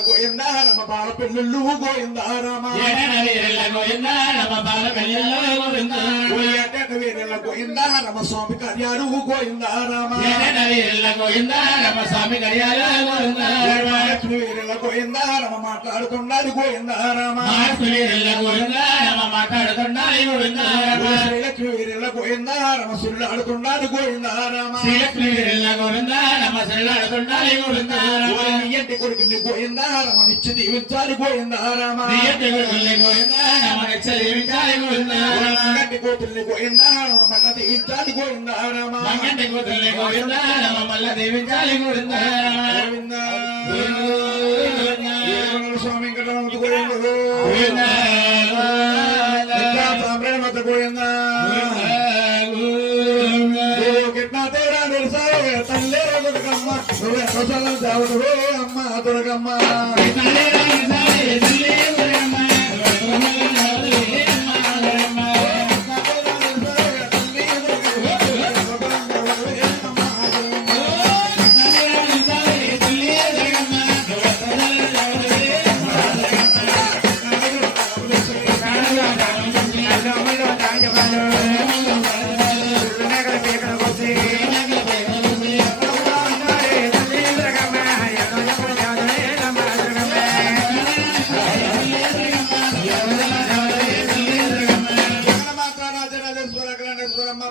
గోయిందా రమ బాల పెళ్ళిళ్ళు గోయిందా రామ గోయిందా రమ స్వామి కార్యాలు గోయిందా రామ గోయిందా రమ మాట్లాడుతున్నది గోయిందా రామ గోయిందా రమ సుళ్ళాడుతున్నది గోయిందా రామ ఇంటి కొడుకుని గోయిందా రమ నిత్య దీవించాలి గోయిందా రామ గంటి కోతుల్ని గోయిందా రమ మల్ల దీవించాలి గోయిందా రామ స్వామి గోయిందా సాంబ్రమత గోయిందా తల్లే దుర్గమ్మ నువ్వే కొసలం చావుడు అమ్మ దుర్గమ్మ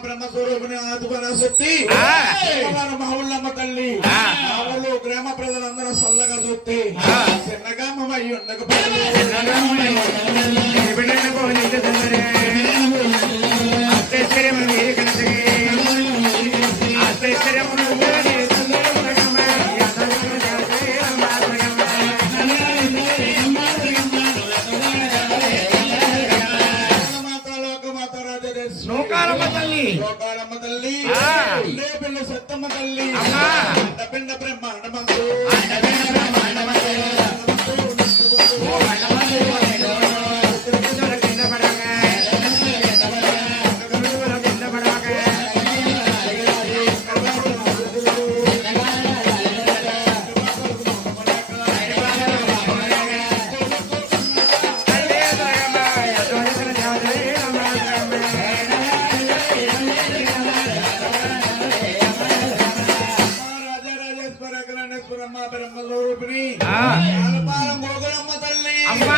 బ్రహ్మస్వరూపిణి ఆదుకున్న శక్తి మహుళ్ళమ్మ తల్లి మావులు గ్రామ ప్రజలందరూ చల్లగా చూస్తే చిన్నగా మమ్మయ్య ఉండకపోతే లోకాలమ్మ తల్లి పిల్ల సత్తమ్మ తల్లి పిండ బ్రహ్మాండమందు బ్రహ్మస్వరూపిణి గోగులమ్మ తల్లి అమ్మ